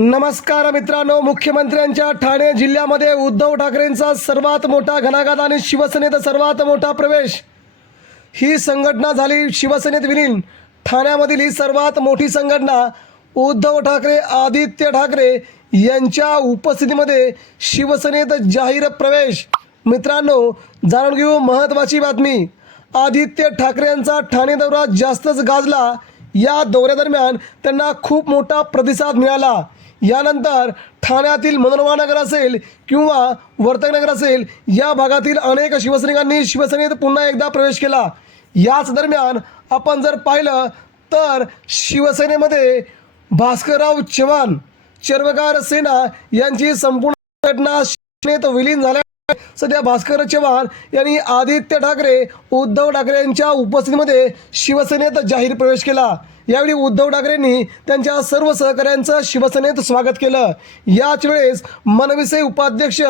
नमस्कार मित्रांनो मुख्यमंत्र्यांच्या ठाणे जिल्ह्यामध्ये उद्धव ठाकरेंचा सर्वात मोठा घणाघात आणि शिवसेनेत सर्वात मोठा प्रवेश. ही संघटना झाली शिवसेनेत विलीन. ठाण्यामधील ही सर्वात मोठी संघटना उद्धव ठाकरे आदित्य ठाकरे यांच्या उपस्थितीमध्ये शिवसेनेत जाहीर प्रवेश. मित्रांनो जाणून घेऊ महत्त्वाची बातमी. आदित्य ठाकरे यांचा ठाणे दौरा जास्तच गाजला. या दौऱ्यादरम्यान त्यांना खूप मोठा प्रतिसाद मिळाला. यानंतर ठाण्यातील मनोरमा नगर असेल किंवा वर्तकनगर असेल या भागातील अनेक शिवसैनिकांनी शिवसेनेत पुन्हा एकदा प्रवेश केला. याच दरम्यान आपण जर पाहिलं तर शिवसेनेमध्ये भास्करराव चव्हाण चर्वकार सेना यांची संपूर्ण घटना विलीन झाल्या. सध्या भास्कर चव्हाण यांनी आदित्य ठाकरे उद्धव ठाकरे यांच्या उपस्थितीमध्ये शिवसेनेत जाहीर प्रवेश केला. यावेळी उद्धव ठाकरेंनी त्यांच्या सर्व सहकाऱ्यांचं शिवसेनेत स्वागत केलं. याच वेळेस मनविसे उपाध्यक्ष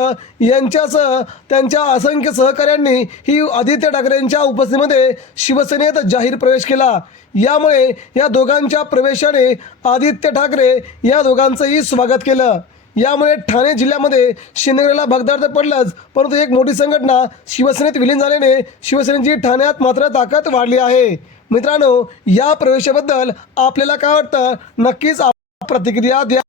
यांच्यासह त्यांच्या असंख्य सहकाऱ्यांनी ही आदित्य ठाकरेंच्या उपस्थितीमध्ये शिवसेनेत जाहीर प्रवेश केला. यामुळे या दोघांच्या प्रवेशाने आदित्य ठाकरे या दोघांचंही स्वागत केलं. यामुळे ठाणे जिल्ह्यामध्ये शिंदेगडला भगदाड तर पडलंच परंतु एक मोठी संघटना शिवसेनेत विलीन झाल्याने शिवसेनेची ठाण्यात मात्र ताकद वाढली आहे. मित्रांनो या प्रवेशाबद्दल आपल्याला काय वाटतं? नक्कीच प्रतिक्रिया द्या.